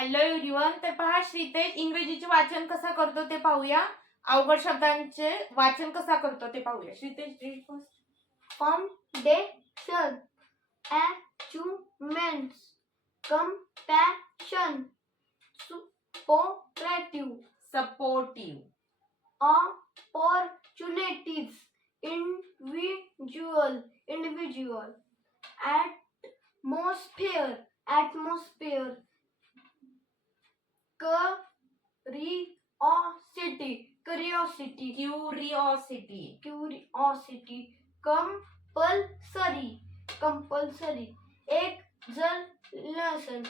Hello everyone. तर पहा, श्रीतेज इंग्रजीचे वाचन कसा करतो ते पाहूया. अवघड शब्दांचे वाचन कसा करतो ते पाहूया. Shritej, read first. Foundation, achievements, compassion, supportive, supportive, opportunities, individual, atmosphere, curiosity, curiosity, compulsory, exhalation,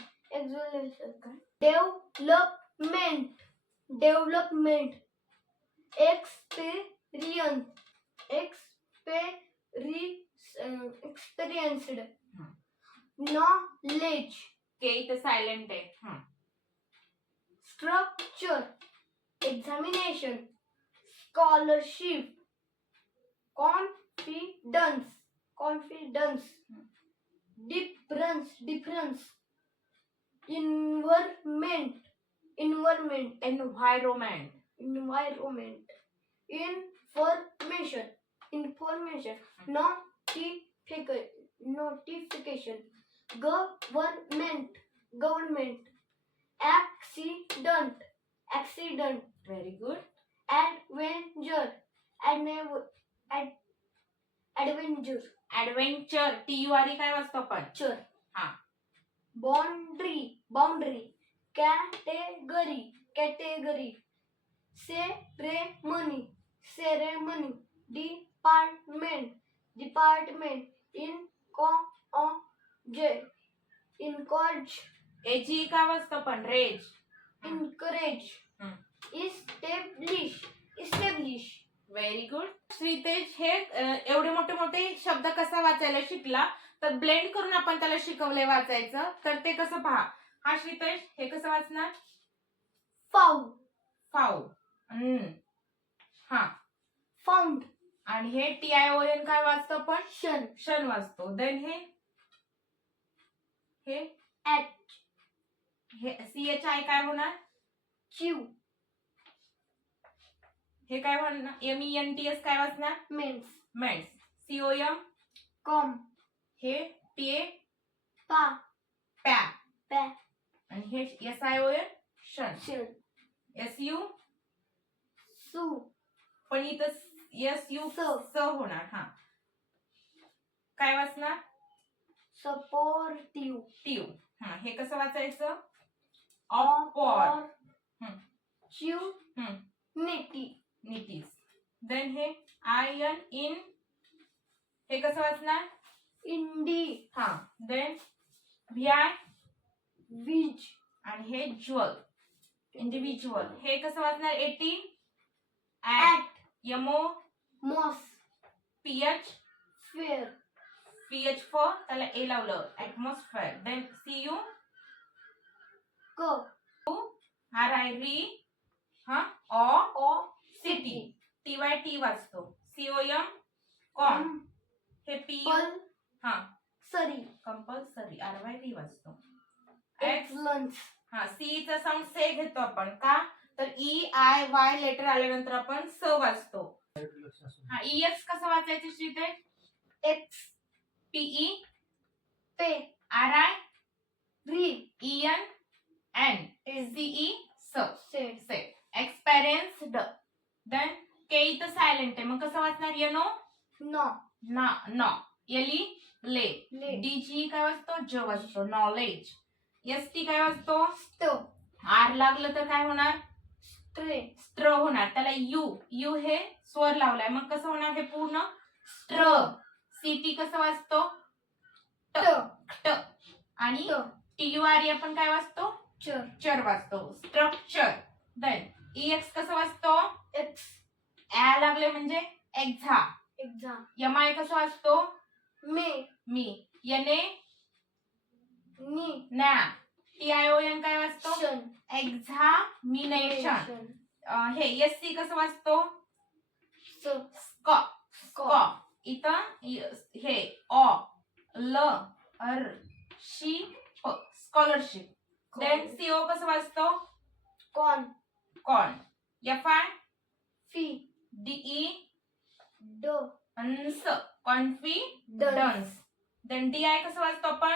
development, experienced, knowledge, के इथं सायलेंट आहे. structure, examination, scholarship, confidence, difference, environment, environment, information, notification, government, accident, very good. adventure, adventure, adventure, TURE काय वाचतो आपण? हा. boundary, category, ceremony, department, encourage, A G काय वाचतो आपण? Rage. encourage, establish. Very good. Shritej हे एवढे मोठे मोठे शब्द कसा वाचायला शिकला, तर ब्लेंड करून आपण त्याला शिकवले वाचायचं. तर ते कसं पहा. हा श्रीतेज, हे कसं वाचणार? फाऊ. हा. found, आणि हे TION काय वाचतो आपण? शन, क्षण वाचतो. देन हे at, CHI काय होणार? chew, हे काय होणार? MENTS काय वाचणार? means, मेंस. COM com, हे PA pa, पॅ. pa, आणि हे SION क्षण. shin, SU su, पण इथं SU स. स होणार. हा. काय वाचणार? supportive, टीव. हा. हे कसं वाचायचं? ऑपर. नीतीस. देन हे आयन इन, हे कसं वाचणार? indie, हा. देन VI which, आणि हे ज्युअल, इंडिव्हिज्युअल. हे कसं वाचणार? 18 at, MO moss, PH fair, for त्याला ए लावलं, ऍटमॉस्फेअर. देन CU RI हा ऑ सिटी. TYT वाचतो. COM com. हे PU हा कंपल्सरी. RYT वाचतो. excellence, हा. C चा साऊंड से घेतो आपण. का? तर EIY लेटर आल्यानंतर आपण स वाचतो. हा. EX कसं वाचायचं श्रीतेज? x, PE pay, RI read, EN CE say, से. एक्सपेरियन्स्ड. देन के इथं सायलेंट आहे, मग कसं वाचणार? YNO no, ना. LE ले. ले, DG काय वाचतो? ज वाचतो. नॉलेज. ST काय वाचतो? sto, आर लागलं तर काय होणार? stray, स्ट्र होणार. त्याला यू हे स्वर लावलाय, मग कसं होणार? हे पूर्ण स्ट्र. CT कसं वाचतो? ट. आणि TURE आपण काय वाचतो? चर वाचतो. स्ट्रक्चर. देन EX कसं वाचतो? x, ऍ लागले म्हणजे एक्झा. exam, MI कसं वाचतो? मी. YNA ni, नॅ. TION काय वाचतो? शन, एक्झामिनेशन. हे SC कसं वाचतो? so, स्क. इथं हे ऑ ल शी स्कॉलरशिप. देन CO कसं वाचतो corn corn. FI fee DE ड अंस कॉन्फिडन्स. देन DI कसं वाचतो आपण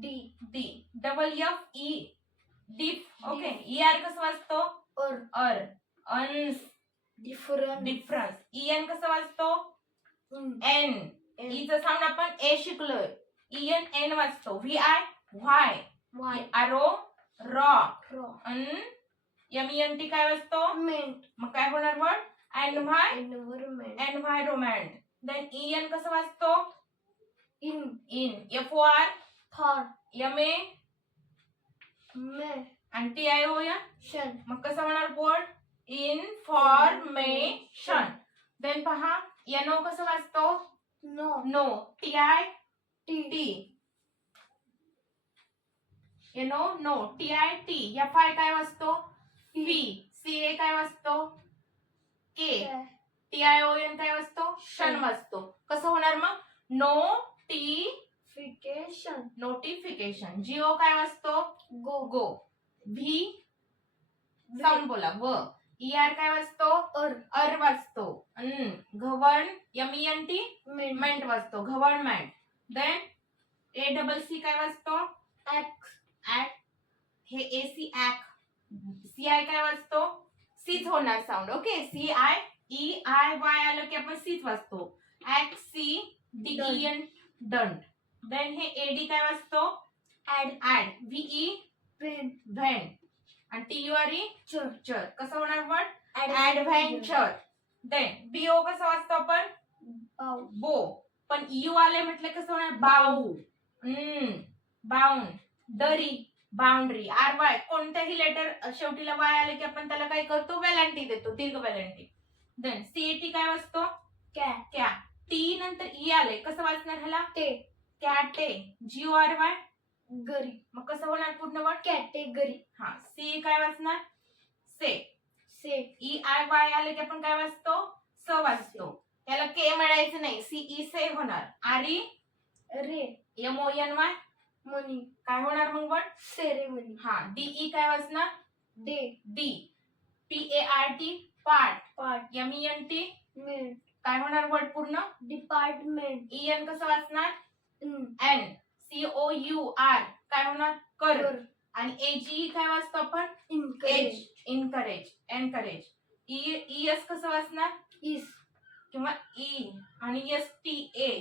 डी D. FE डिफ. ओके. ER कसं वाचतो और अंस डिफरंट डिफरन्स. EN कसं वाचतो N. E चं साऊंड आपण A शिकलोय. EN N वाचतो. VI व्हाय. वाय RO रॉ. रॉ MENT काय वाचतो मेंट मग काय होणार word environment environment. Then EN कसं वाचतो इन FOR फॉर MA मे आणि TION शन मग कसं होणार वर्ड इन्फॉर्मेशन. देन पहा NO कसं वाचतो no no. TI T T no. TIT. FI काय वाचतो फी. CA काय वाचतो K. TION काय वाचतो शन वाचतो. कसं होणार मग फिकेशन नोटिफिकेशन. GO काय वाचतो गो गो. V साऊंड बोला व. ER काय वाचतो और वाचतो. गव्हर्न MENT मेंट मेंट वाचतो गव्हर्नमेंट. देन ACC काय वाचतो एक्स ऍक्ट. हे AC ऍक्ट. CI काय वाचतो सीच होणार साऊंड. ओके. CIEIY आलं की आपण सीच वाचतो. ऍक्ट CDEN डंट. देन हे AD काय वाचतो ऍड ऍड. VE पेन व्हेन आणि TURE चर्च चर. कसं होणार वर्ड ऍडव्हेंचर. देन BO कसं वाचतो आपण बाउ बो. पण यू आले म्हटलं कसं होणार बाऊ. बाउंड. दरी बाउंड्री. RY कोणत्याही लेटर शेवटीला Y आले की आपण त्याला काय करतो वेलांटी देतो दीर्घ वेलांटी. देन CAT काय वाचतो कॅट T नंतर E आले कसं वाचणार ह्याला टे कॅटे. GORY गरी मग कसं होणार पूर्ण वर्ड कॅटेगरी हा. C काय वाचणार से. से EIY आले की आपण काय वाचतो स वाचतो. त्याला K म्हणायचं नाही CE से होणार. RE रे MONY मनी काय होणार मग वर्ड सेरेमनी हा. DE काय वाचणार day D. PART part. Part MENT मेंट काय होणार वर्ड पूर्ण डिपार्टमेंट EN कसं वाचणार इन N. COUR काय होणार कर. कर आणि AGE काय वाचतो आपण इनकरेज इनकरेज एनकरेज. ES कसं वाचणार इस किंवा E आणि STA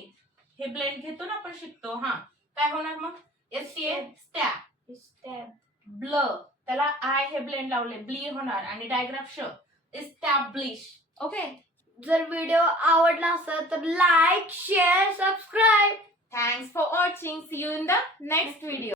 हे ब्लेंड घेतो ना आपण शिकतो हा. काय होणार मग STA स्टॅप. स्टॅब ब्ल त्याला आय हे ब्लेंड लावले ब्ली होणार आणि डायग्राफ श इस्टॅब्लिश. ओके. जर व्हिडिओ आवडला असेल तर like share subscribe thanks for watching. See you in the next video.